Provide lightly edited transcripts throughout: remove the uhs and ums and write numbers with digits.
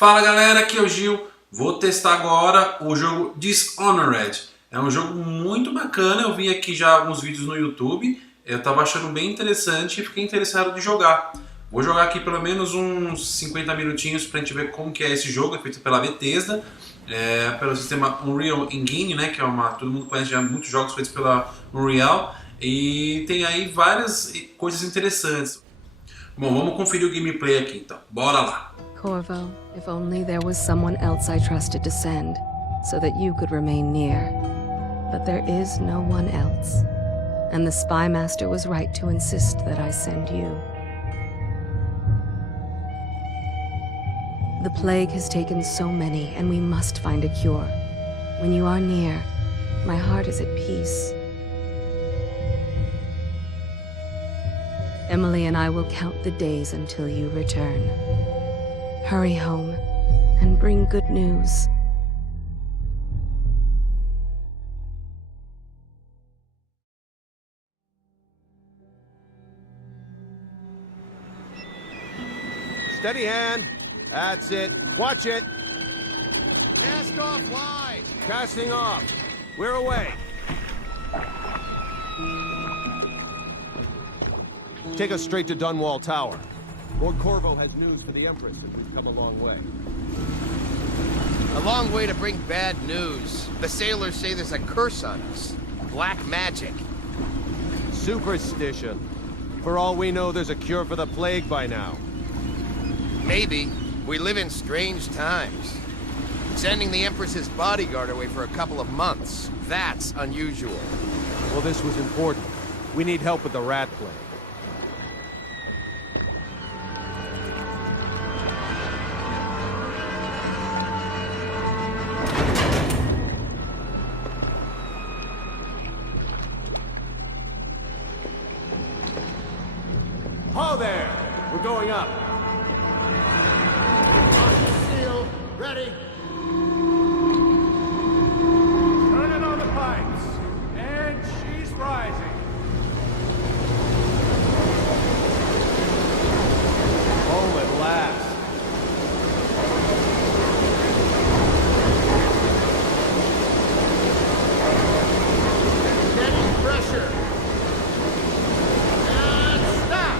Fala galera, aqui é o Gil. Vou testar agora o jogo Dishonored. É um jogo muito bacana, eu vi aqui já alguns vídeos no YouTube. Eu tava achando bem interessante e fiquei interessado de jogar. Vou jogar aqui pelo menos uns 50 minutinhos pra gente ver como que é esse jogo. É feito pela Bethesda, pelo sistema Unreal Engine, né? Que é todo mundo conhece já muitos jogos feitos pela Unreal. E tem aí várias coisas interessantes. Bom, vamos conferir o gameplay aqui então. Bora lá! Corvo, if only there was someone else I trusted to send, so that you could remain near. But there is no one else. And the Spy Master was right to insist that I send you. The plague has taken so many, and we must find a cure. When you are near, my heart is at peace. Emily and I will count the days until you return. Hurry home and bring good news. Steady hand. That's it. Watch it. Cast off line. Casting off. We're away. Take us straight to Dunwall Tower. Lord Corvo has news for the Empress that we've come a long way. A long way to bring bad news. The sailors say there's a curse on us. Black magic. Superstition. For all we know, there's a cure for the plague by now. Maybe. We live in strange times. Sending the Empress's bodyguard away for a couple of months. That's unusual. Well, this was important. We need help with the rat plague. Ho there! We're going up. Seal. Ready. Turn it on the pipes. And she's rising. Home at last. Getting pressure. And stop.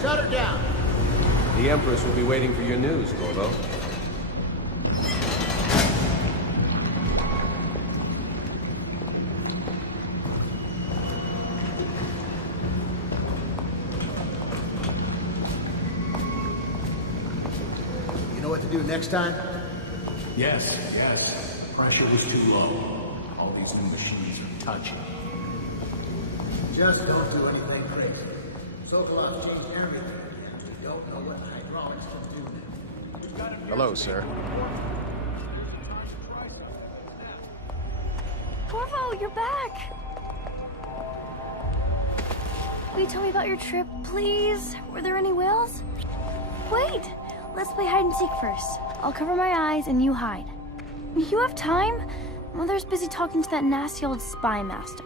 Shut her down. The Empress will be waiting for your news, Corvo. You know what to do next time? Yes. Pressure was too low. All these new machines are touchy. Just don't do anything crazy. Sokolov changed everything. We don't know what hydraulics can do. Hello, sir. Corvo, you're back! Will you tell me about your trip, please? Were there any whales? Wait! Let's play hide and seek first. I'll cover my eyes and you hide. You have time? Mother's busy talking to that nasty old spy master.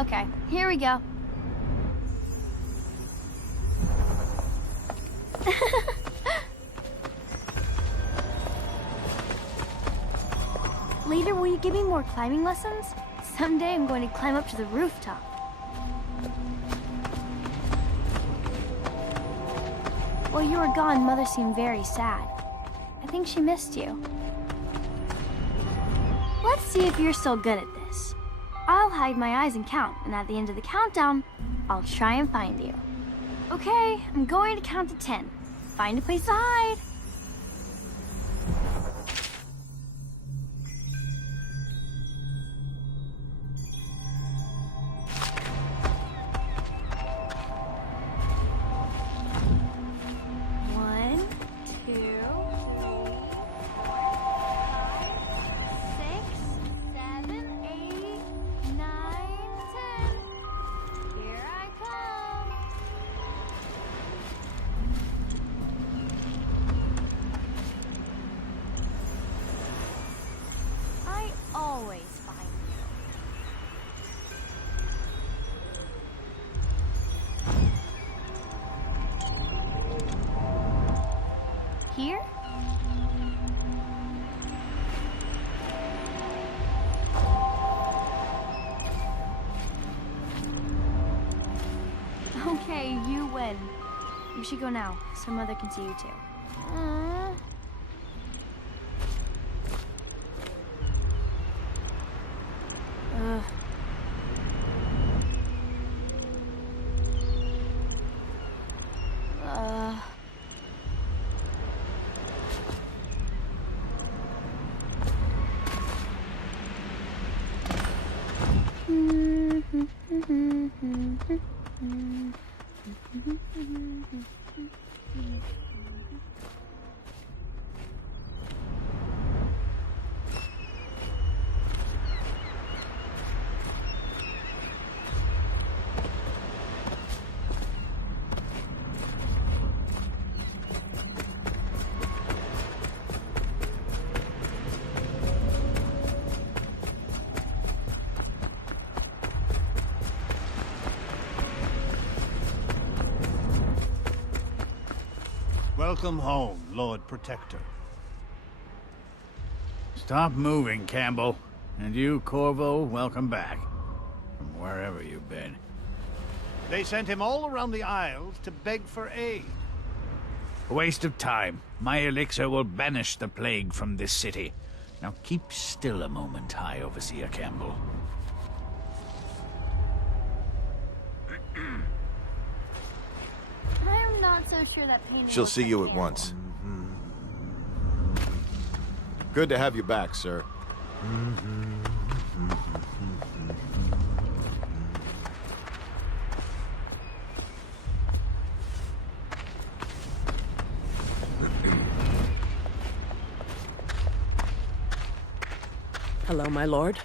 Okay, here we go. Later, will you give me more climbing lessons? Someday I'm going to climb up to the rooftop. While you were gone, Mother seemed very sad. I think she missed you. Let's see if you're still good at this. I'll hide my eyes and count, and at the end of the countdown, I'll try and find you. Okay, I'm going to count to 10. Find a place to hide. One, two, 5, 6, 7, 8, 9, 10. Here I come. here? Okay, you win. We should go now, so Mother can see you too. Aww. Welcome home, Lord Protector. Stop moving, Campbell. And you, Corvo, welcome back. From wherever you've been. They sent him all around the Isles to beg for aid. A waste of time. My elixir will banish the plague from this city. Now keep still a moment, High Overseer Campbell. I'm not so sure that painting. She'll see you at once. Good to have you back, sir. Hello, my lord.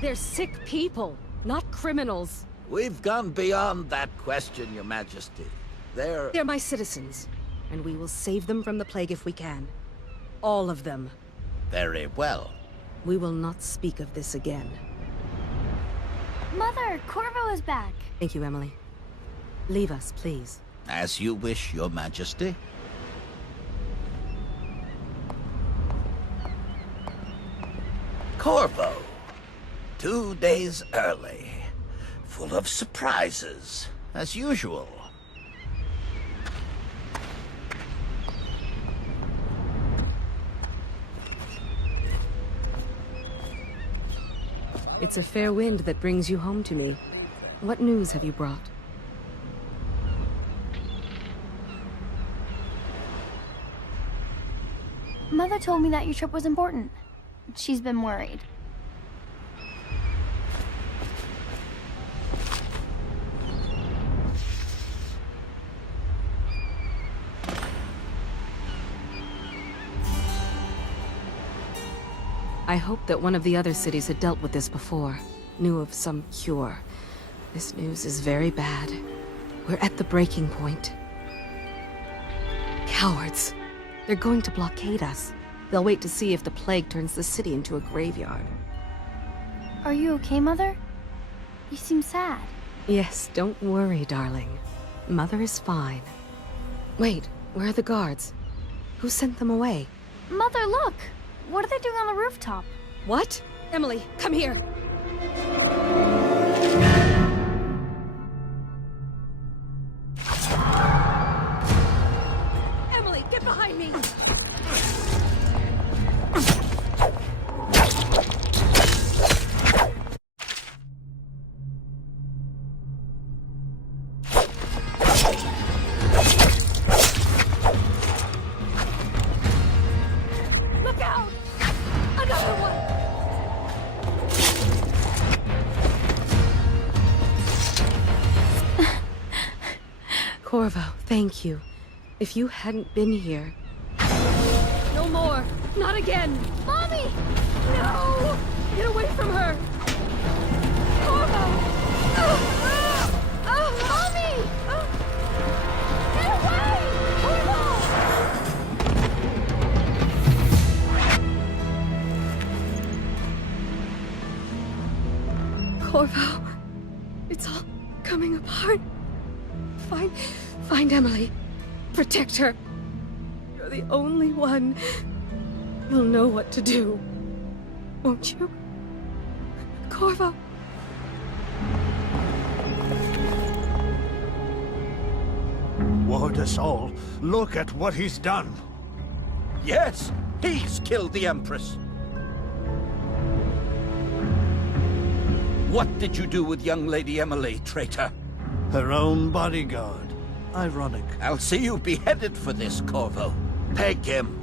They're sick people, not criminals. We've gone beyond that question, Your Majesty. They're my citizens, and we will save them from the plague if we can. All of them. Very well. We will not speak of this again. Mother, Corvo is back. Thank you, Emily. Leave us, please. As you wish, Your Majesty. Corvo. 2 days early. Full of surprises, as usual. It's a fair wind that brings you home to me. What news have you brought? Mother told me that your trip was important. She's been worried. I hoped that one of the other cities had dealt with this before, knew of some cure. This news is very bad. We're at the breaking point. Cowards. They're going to blockade us. They'll wait to see if the plague turns the city into a graveyard. Are you okay, Mother? You seem sad. Yes, don't worry, darling. Mother is fine. Wait, where are the guards? Who sent them away? Mother, look! What are they doing on the rooftop? What? Emily, come here! Emily, get behind me! Look out! Another one! Corvo, thank you. If you hadn't been here... No more! Not again! Mommy! No! Get away from her! Corvo! Mommy! Get away! Corvo, it's all coming apart. Find Emily. Protect her. You're the only one who'll know what to do. Won't you? Corvo. Ward us all. Look at what he's done. Yes, he's killed the Empress. What did you do with young Lady Emily, traitor? Her own bodyguard. Ironic. I'll see you beheaded for this, Corvo. Peg him.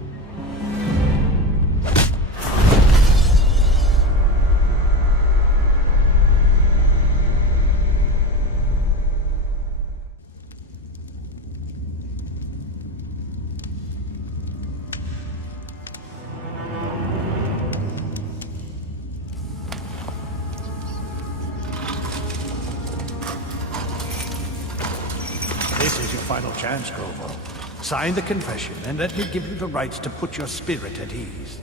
This is your final chance, Corvo. Sign the confession, and let me give you the rights to put your spirit at ease.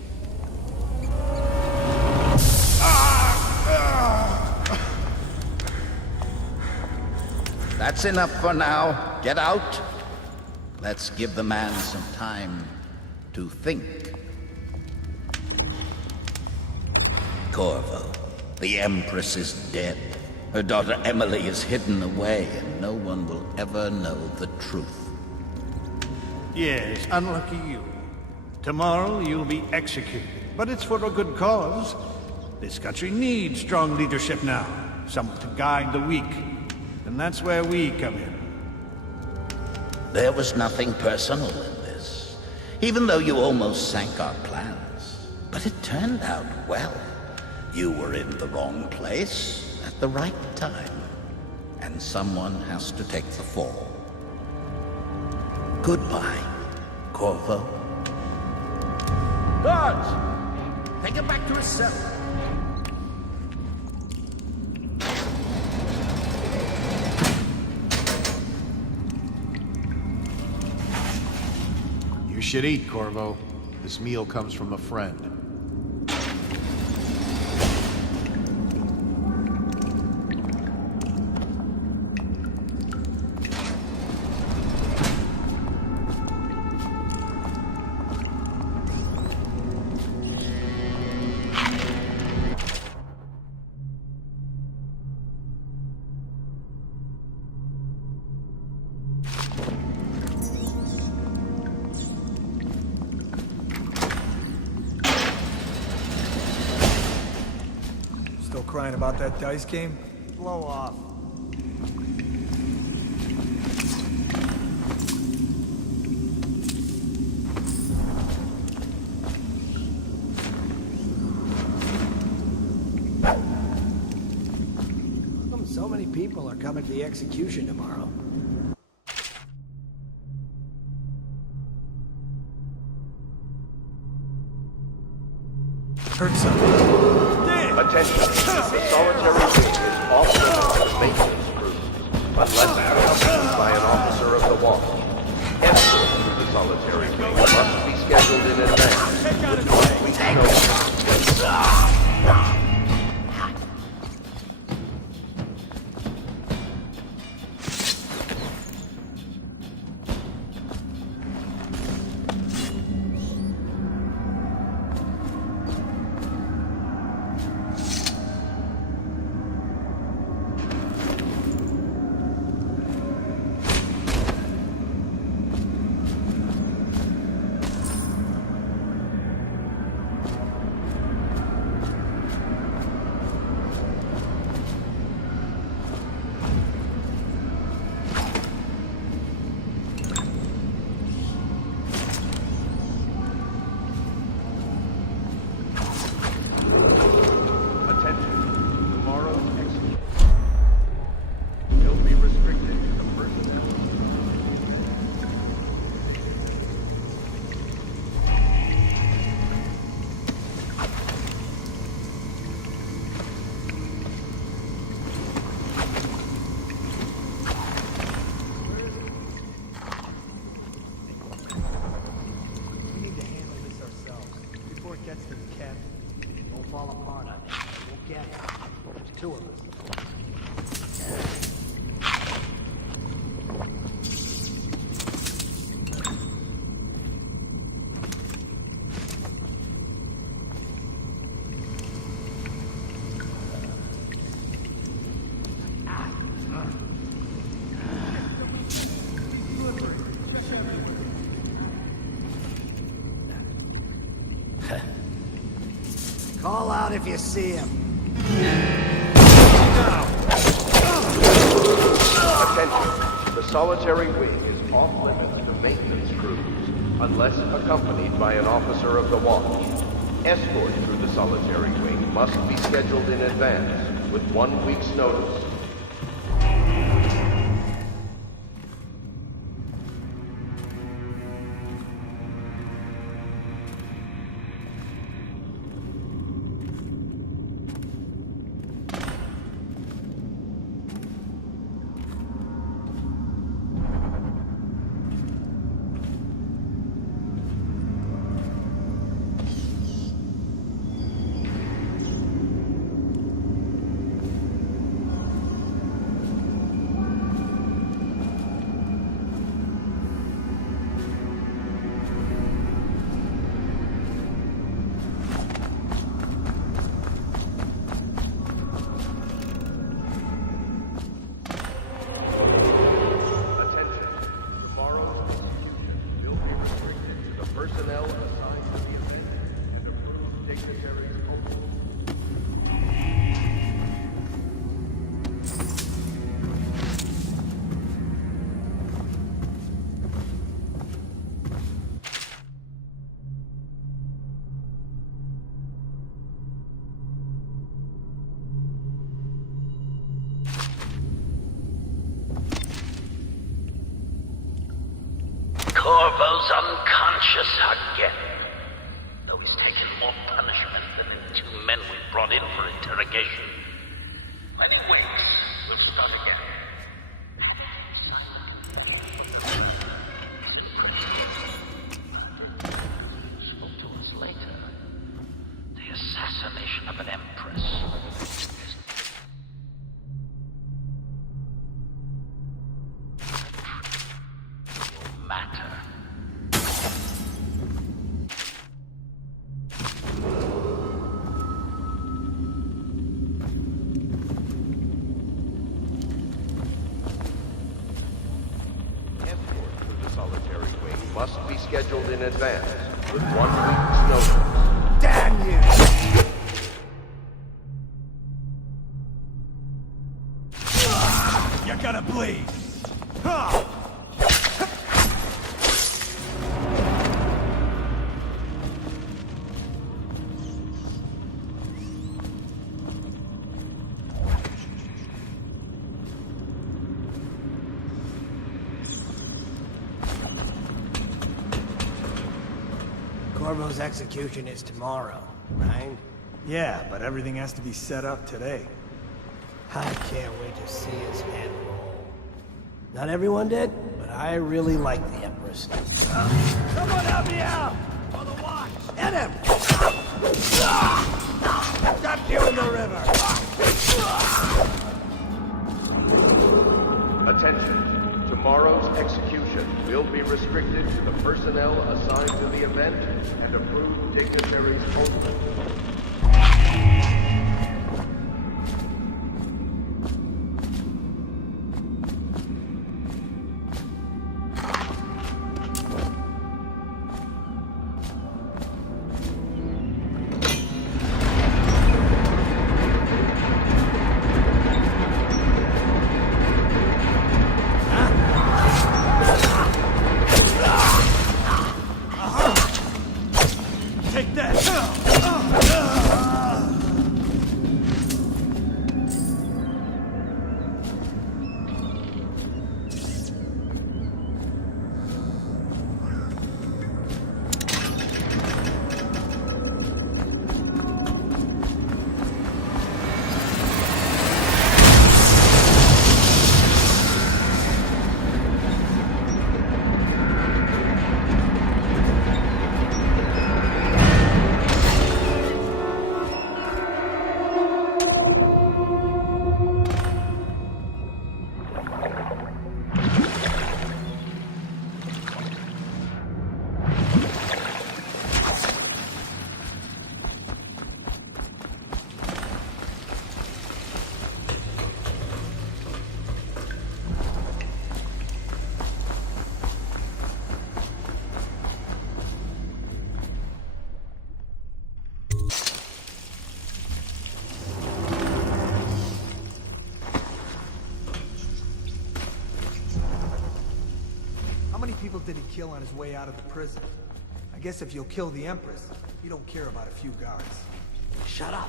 That's enough for now. Get out. Let's give the man some time to think. Corvo, the Empress is dead. Her daughter Emily is hidden away, and no one will ever know the truth. Yes, unlucky you. Tomorrow you'll be executed, but it's for a good cause. This country needs strong leadership now, someone to guide the weak. And that's where we come in. There was nothing personal in this, even though you almost sank our plans. But it turned out well. You were in the wrong place at the right time, and someone has to take the fall. Goodbye, Corvo. Guards! Take him back to his cell. You should eat, Corvo. This meal comes from a friend. Crying about that dice game? Blow off. How come so many people are coming to the execution tomorrow? Heard something. Attention, the solitary wing is off limits to maintenance crews, unless accompanied by an officer of the watch. Escort through the solitary wing must be scheduled in advance, with 1 week's notice. Call out if you see him. Attention. The solitary wing is off limits to maintenance crews, unless accompanied by an officer of the watch. Escort through the solitary wing must be scheduled in advance, with 1 week's notice. Personnel assigned to the event and approved dignitaries only. Corvo's unconscious again. Though he's taken more punishment than the 2 men we brought in for interrogation. When he wakes, we'll start again. Spoke to us later. The assassination of an empress. Must be scheduled in advance, with 1 week's notice. Damn you! You're gonna bleed. Corvo's execution is tomorrow, right? Yeah, but everything has to be set up today. I can't wait to see his head roll. Not everyone did, but I really like the Empress. Someone help me out! On the watch! Hit him! Dumped you in the river! Attention. Tomorrow's execution will be restricted to the personnel assigned to the event and approved dignitaries only. people did he kill on his way out of the prison? I guess if you'll kill the Empress, you don't care about a few guards. Shut up.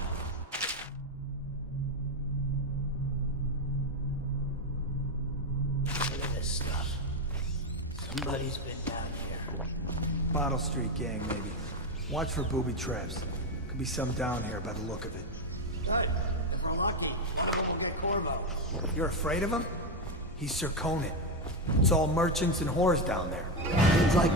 Look at this stuff. Somebody's been down here. Bottle Street gang, maybe. Watch for booby traps. Could be some down here by the look of it. Good. If we're lucky, we'll get Corvo. You're afraid of him? He's Sir Conan. It's all merchants and whores down there. Seems like...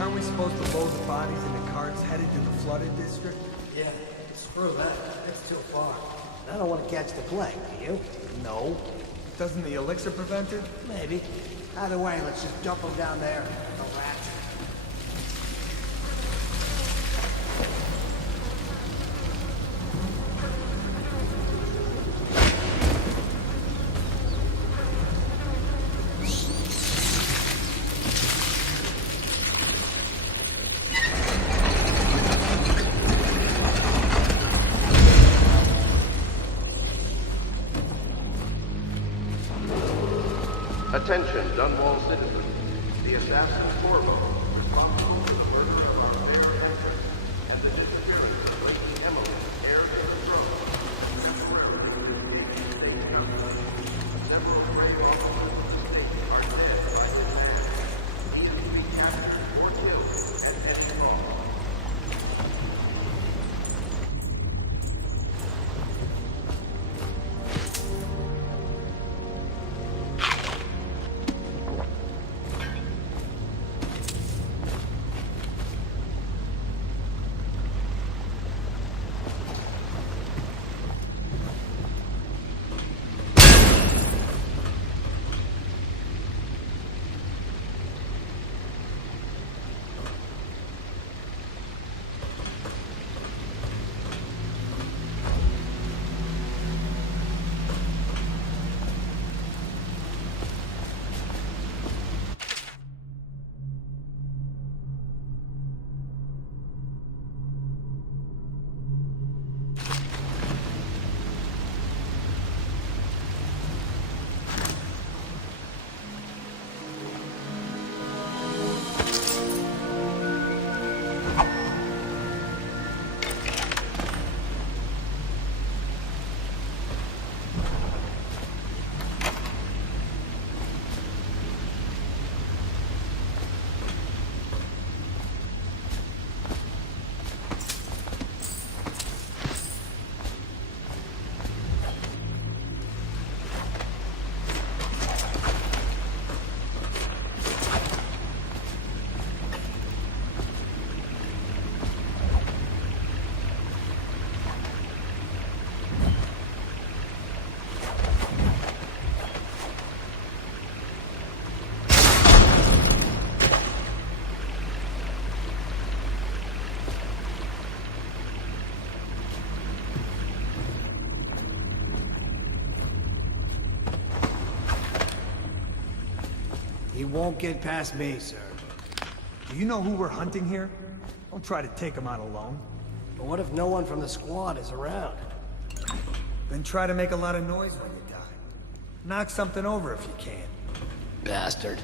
Aren't we supposed to load the bodies into carts headed to the flooded district? Yeah, screw that. That's too far. I don't want to catch the plague, do you? No. Doesn't the elixir prevent it? Maybe. Either way, let's just dump them down there. The rats. Attention, Dunwall citizens. The assassin Corvo, responsible for the murder of our fair actor, and the disappearance of Lady Emily, heir to the throne, temporarily released the state government. Several brave officers of the state are dead by his hand. Each to be captured or killed at any cost. He won't get past me, sir. Do you know who we're hunting here? Don't try to take him out alone. But what if no one from the squad is around? Then try to make a lot of noise when you die. Knock something over if you can. Bastard.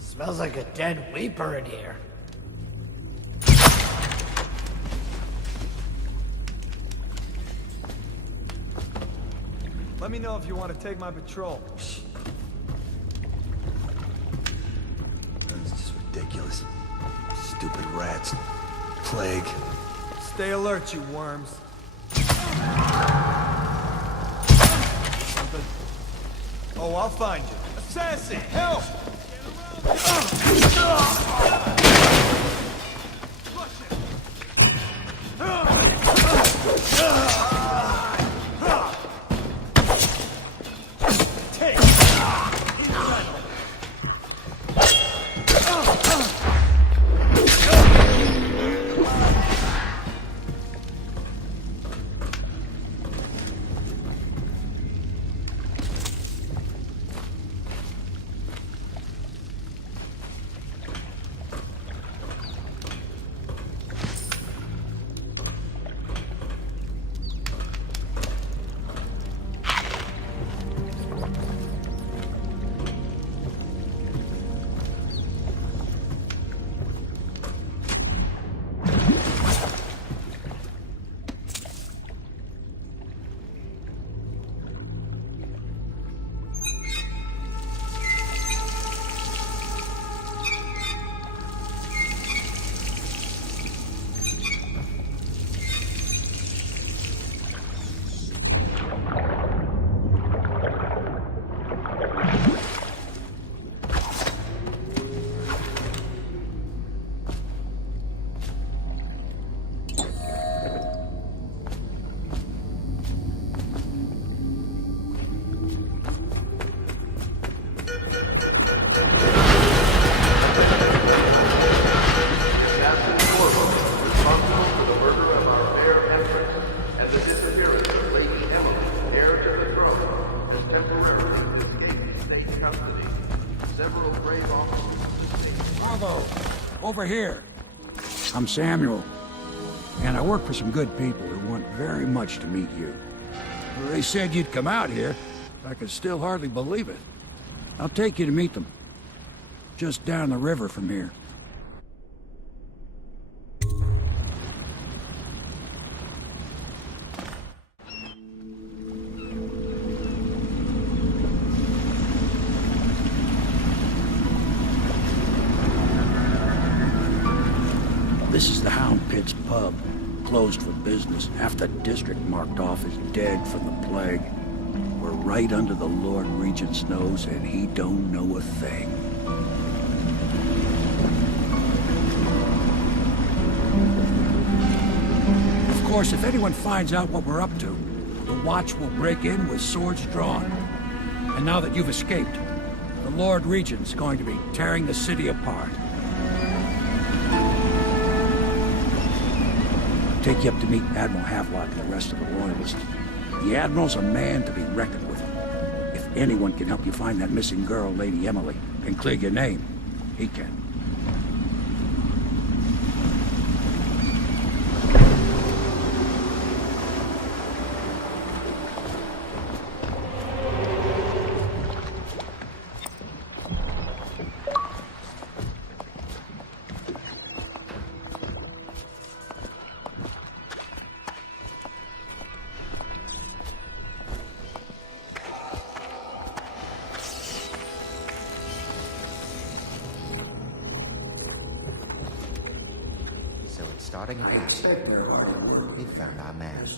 Smells like a dead weeper in here. Let me know if you want to take my patrol. This is just ridiculous. Stupid rats. Plague. Stay alert, you worms. Something. Oh, I'll find you. Assassin, help! Over here. I'm Samuel, and I work for some good people who want very much to meet you. They said you'd come out here. I could still hardly believe it. I'll take you to meet them. Just down the river from here. This is the Hound Pit's pub, closed for business. Half the district marked off as dead from the plague. We're right under the Lord Regent's nose, and he don't know a thing. Of course, if anyone finds out what we're up to, the Watch will break in with swords drawn. And now that you've escaped, the Lord Regent's going to be tearing the city apart. Take you up to meet Admiral Havelock and the rest of the Royalists. The Admiral's a man to be reckoned with. If anyone can help you find that missing girl, Lady Emily, and clear your name, he can. Starting here, we found our man.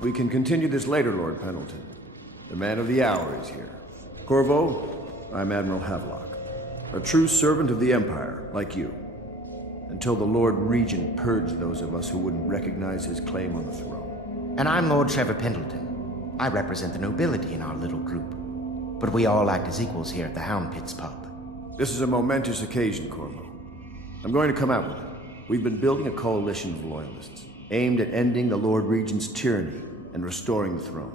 We can continue this later, Lord Pendleton. The man of the hour is here. Corvo, I'm Admiral Havelock. A true servant of the Empire, like you. Until the Lord Regent purged those of us who wouldn't recognize his claim on the throne. And I'm Lord Trevor Pendleton. I represent the nobility in our little group. But we all act as equals here at the Hound Pit's pub. This is a momentous occasion, Corvo. I'm going to come out with it. We've been building a coalition of loyalists, aimed at ending the Lord Regent's tyranny and restoring the throne.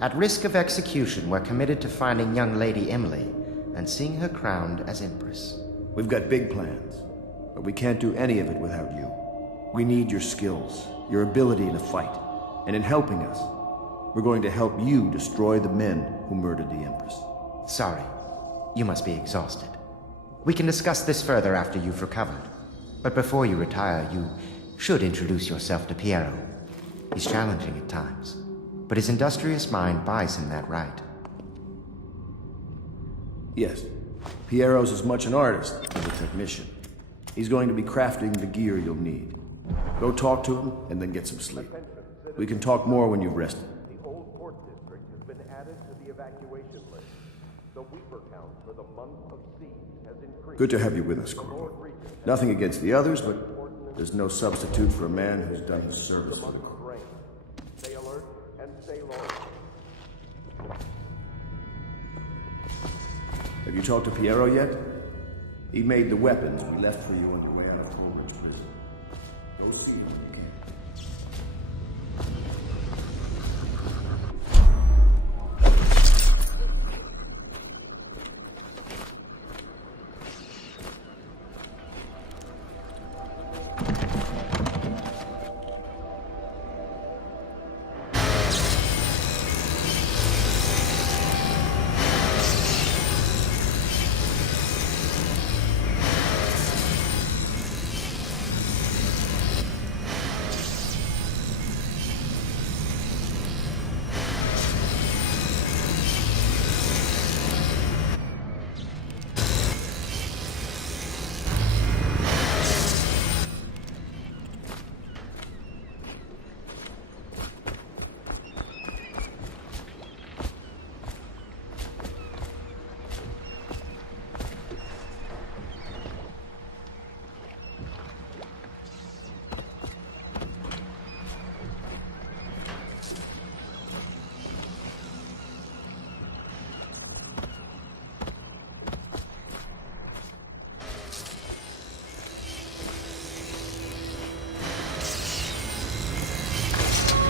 At risk of execution, we're committed to finding young Lady Emily and seeing her crowned as Empress. We've got big plans, but we can't do any of it without you. We need your skills, your ability in a fight, and in helping us, we're going to help you destroy the men who murdered the Empress. Sorry, you must be exhausted. We can discuss this further after you've recovered. But before you retire, you should introduce yourself to Piero. He's challenging at times, but his industrious mind buys him that right. Yes, Piero's as much an artist as a technician. He's going to be crafting the gear you'll need. Go talk to him, and then get some sleep. We can talk more when you've rested. The old port district has been added to the evacuation list. The weeper count for the month of siege has increased. Good to have you with us, Corvo. Nothing against the others, but there's no substitute for a man who's done his service for the crew. Stay alert and stay low. Have you talked to Piero yet? He made the weapons we left for you on your way out of Coleridge prison. Go see him.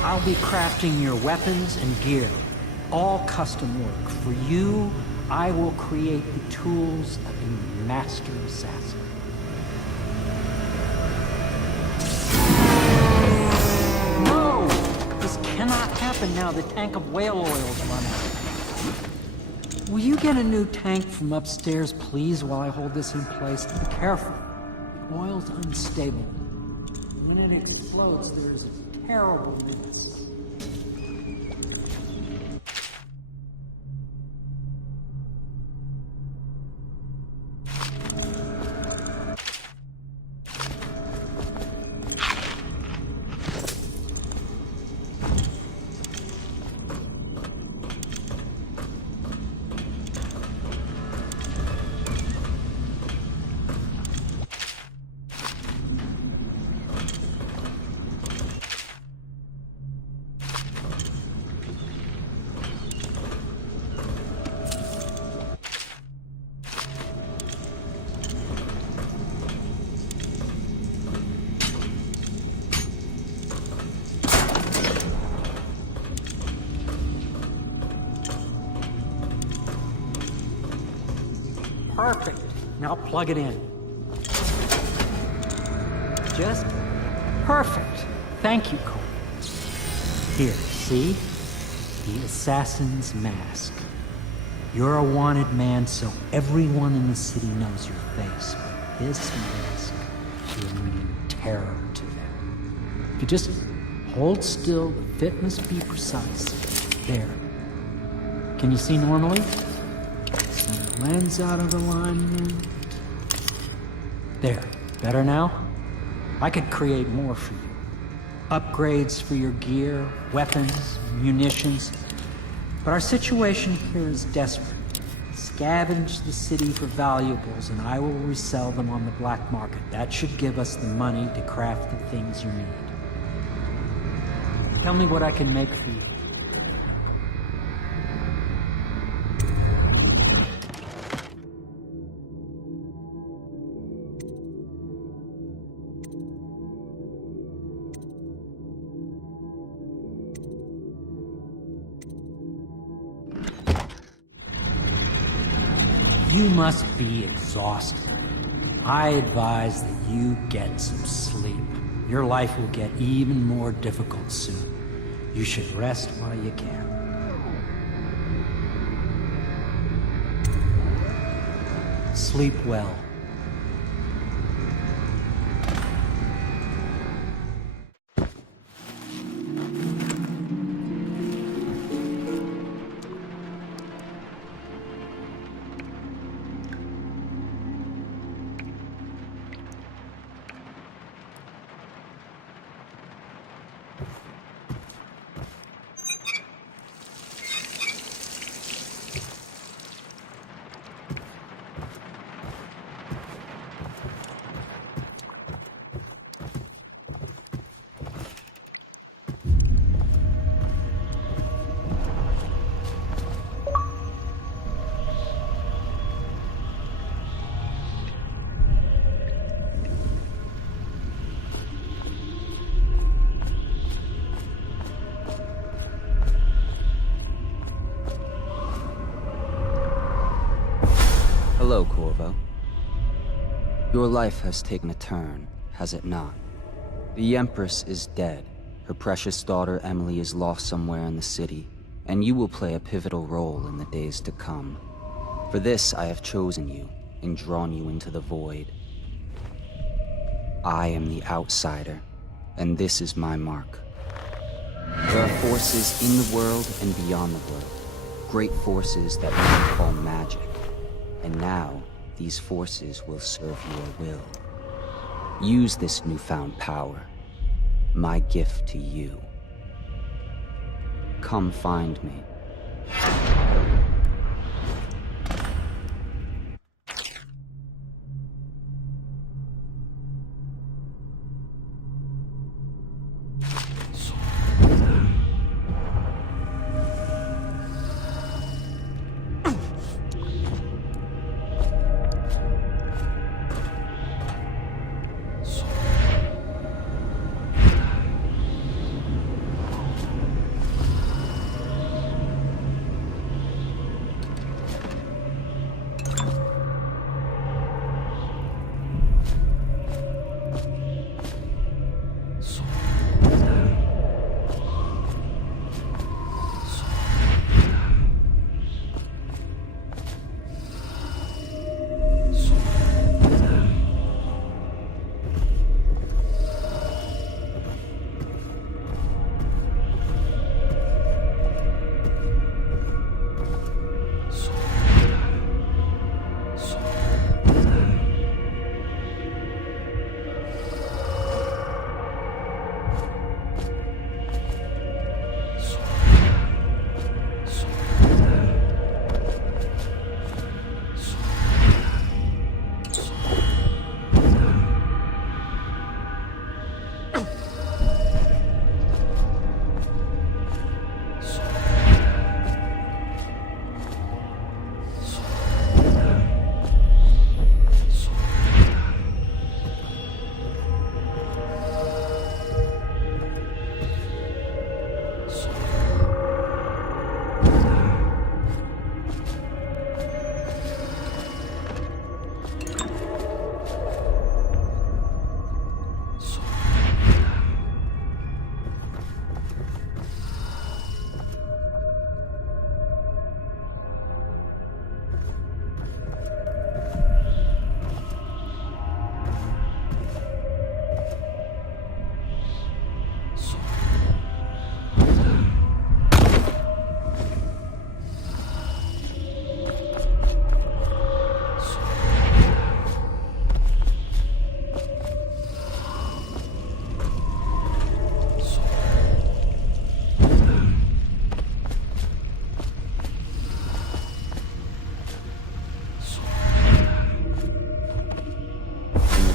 I'll be crafting your weapons and gear, all custom work. For you, I will create the tools of a master assassin. No! This cannot happen now. The tank of whale oil's run out. Will you get a new tank from upstairs, please, while I hold this in place? Be careful. The oil's unstable. When it explodes, there is a terrible mess. Perfect. Now plug it in. Just perfect. Thank you, Cole. Here, see? The assassin's mask. You're a wanted man, so everyone in the city knows your face. But this mask will mean terror to them. If you just hold still, the fit must be precise. There. Can you see normally? Lens out of alignment. There. Better now? I could create more for you. Upgrades for your gear, weapons, munitions. But our situation here is desperate. Scavenge the city for valuables and I will resell them on the black market. That should give us the money to craft the things you need. Tell me what I can make for you. You must be exhausted. I advise that you get some sleep. Your life will get even more difficult soon. You should rest while you can. Sleep well. Hello, Corvo. Your life has taken a turn, has it not? The Empress is dead. Her precious daughter Emily is lost somewhere in the city, and you will play a pivotal role in the days to come. For this, I have chosen you and drawn you into the void. I am the outsider, and this is my mark. There are forces in the world and beyond the world, great forces that we call magic. And now, these forces will serve your will. Use this newfound power, my gift to you. Come find me.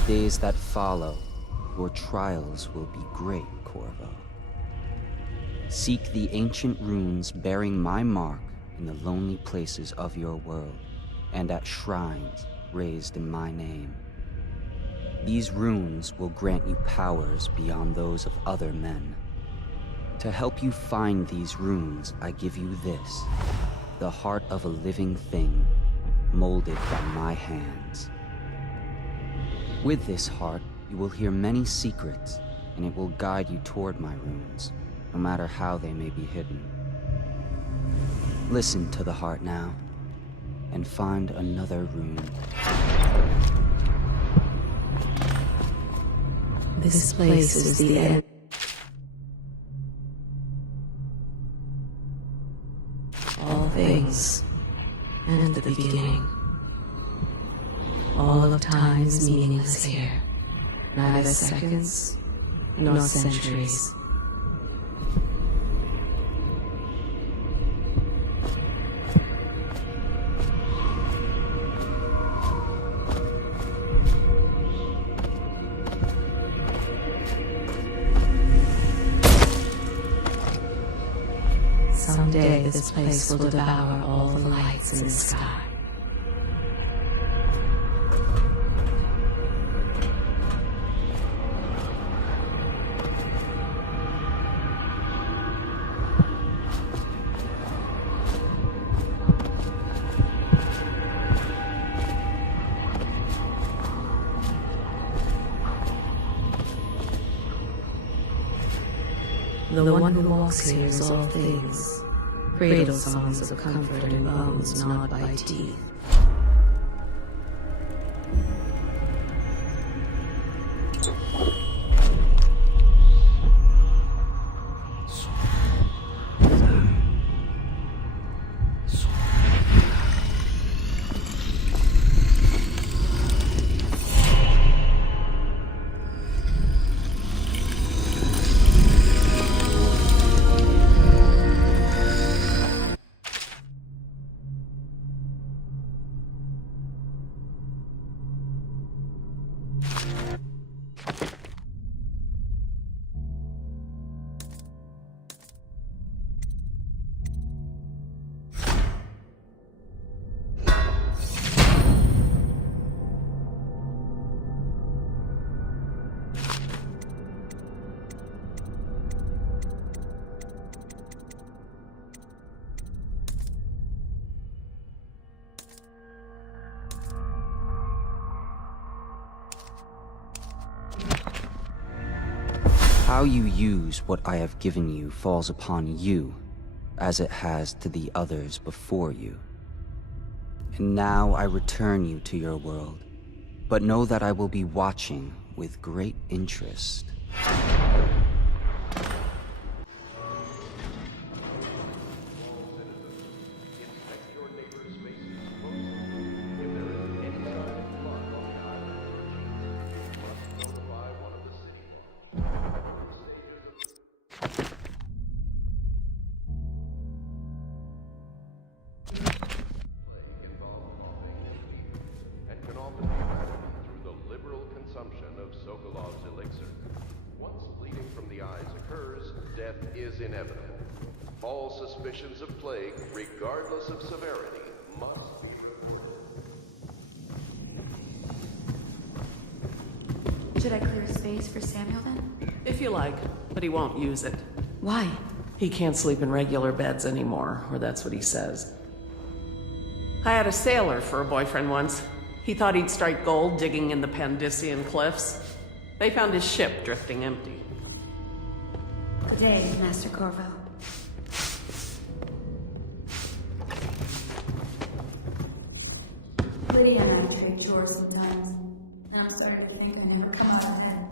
Days that follow, your trials will be great, Corvo. Seek the ancient runes bearing my mark in the lonely places of your world, and at shrines raised in my name. These runes will grant you powers beyond those of other men. To help you find these runes, I give you this, the heart of a living thing, molded by my hands. With this heart, you will hear many secrets, and it will guide you toward my runes, no matter how they may be hidden. Listen to the heart now, and find another rune. This place is the end. All things, and the beginning. All of time is meaningless here. Neither seconds, nor centuries. Someday this place will devour all the lights in the sky. The one who walks here is all things. Cradle songs of comfort and bones gnawed by teeth. How you use what I have given you falls upon you, as it has to the others before you. And now I return you to your world, but know that I will be watching with great interest. Is inevitable. All suspicions of plague, regardless of severity, must be reported. Should I clear space for Samuel then? If you like, but he won't use it. Why? He can't sleep in regular beds anymore, or that's what he says. I had a sailor for a boyfriend once. He thought he'd strike gold digging in the Pandician cliffs. They found his ship drifting empty. Good day, Master Corvo. Lydia and I trade chores sometimes, and I'm starting to think I never come out ahead.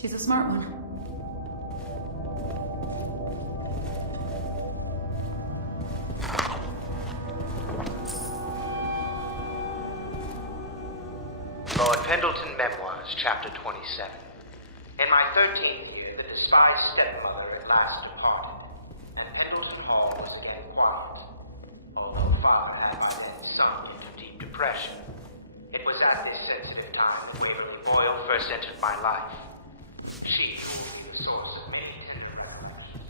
She's a smart one. Lord Pendleton Memoirs, Chapter 27. In my 13th year, the despised stepmother at last departed, and Pendleton Hall was again quiet. Although the father had by then sunk into deep depression. It was at this sensitive time that Waverly Boyle first entered my life. She will be the source of many tender affections.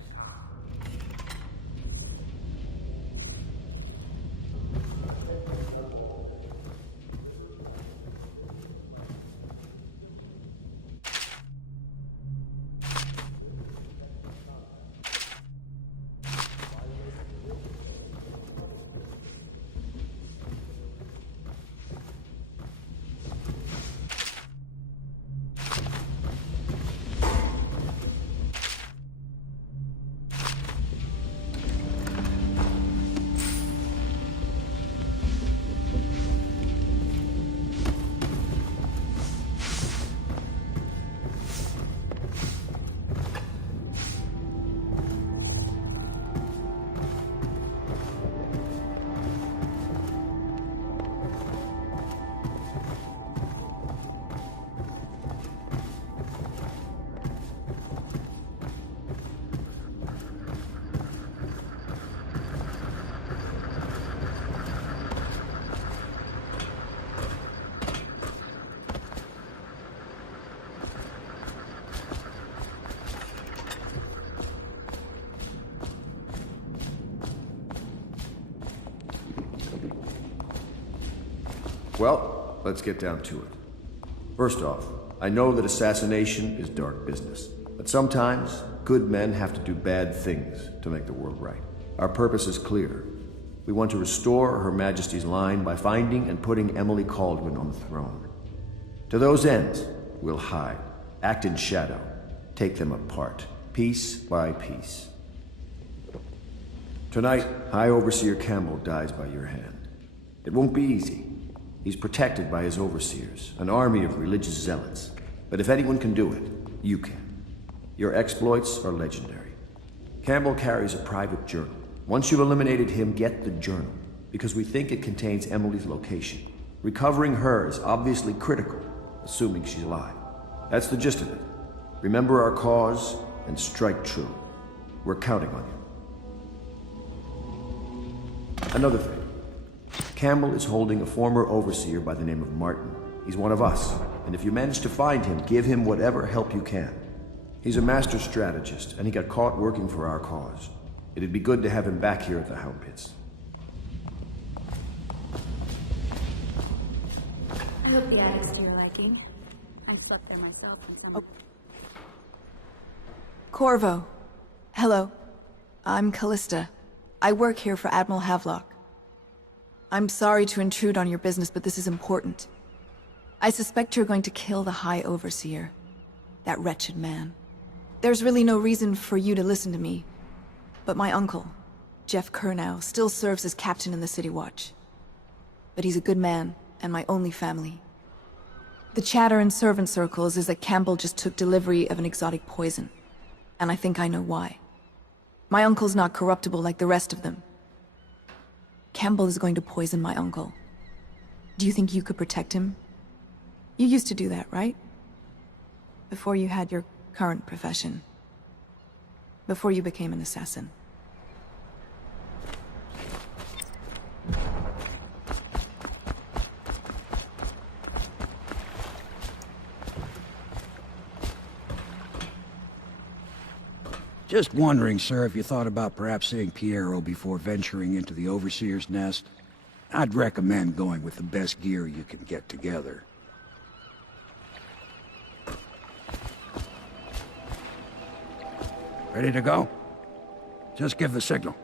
Well, let's get down to it. First off, I know that assassination is dark business, but sometimes good men have to do bad things to make the world right. Our purpose is clear. We want to restore Her Majesty's line by finding and putting Emily Kaldwin on the throne. To those ends, we'll hide, act in shadow, take them apart, piece by piece. Tonight, High Overseer Campbell dies by your hand. It won't be easy. He's protected by his overseers, an army of religious zealots. But if anyone can do it, you can. Your exploits are legendary. Campbell carries a private journal. Once you've eliminated him, get the journal, because we think it contains Emily's location. Recovering her is obviously critical, assuming she's alive. That's the gist of it. Remember our cause and strike true. We're counting on you. Another thing. Campbell is holding a former overseer by the name of Martin. He's one of us, and if you manage to find him, give him whatever help you can. He's a master strategist, and he got caught working for our cause. It'd be good to have him back here at the Hound Pits. I hope the ad is to your liking. I'm stuck there myself in some... Corvo. Hello. I'm Callista. I work here for Admiral Havelock. I'm sorry to intrude on your business, but this is important. I suspect you're going to kill the High Overseer. That wretched man. There's really no reason for you to listen to me. But my uncle, Jeff Kernow, still serves as captain in the City Watch. But he's a good man, and my only family. The chatter in servant circles is that Campbell just took delivery of an exotic poison. And I think I know why. My uncle's not corruptible like the rest of them. Campbell is going to poison my uncle. Do you think you could protect him? You used to do that, right? Before you had your current profession. Before you became an assassin. Just wondering, sir, if you thought about perhaps seeing Piero before venturing into the Overseer's nest. I'd recommend going with the best gear you can get together. Ready to go? Just give the signal.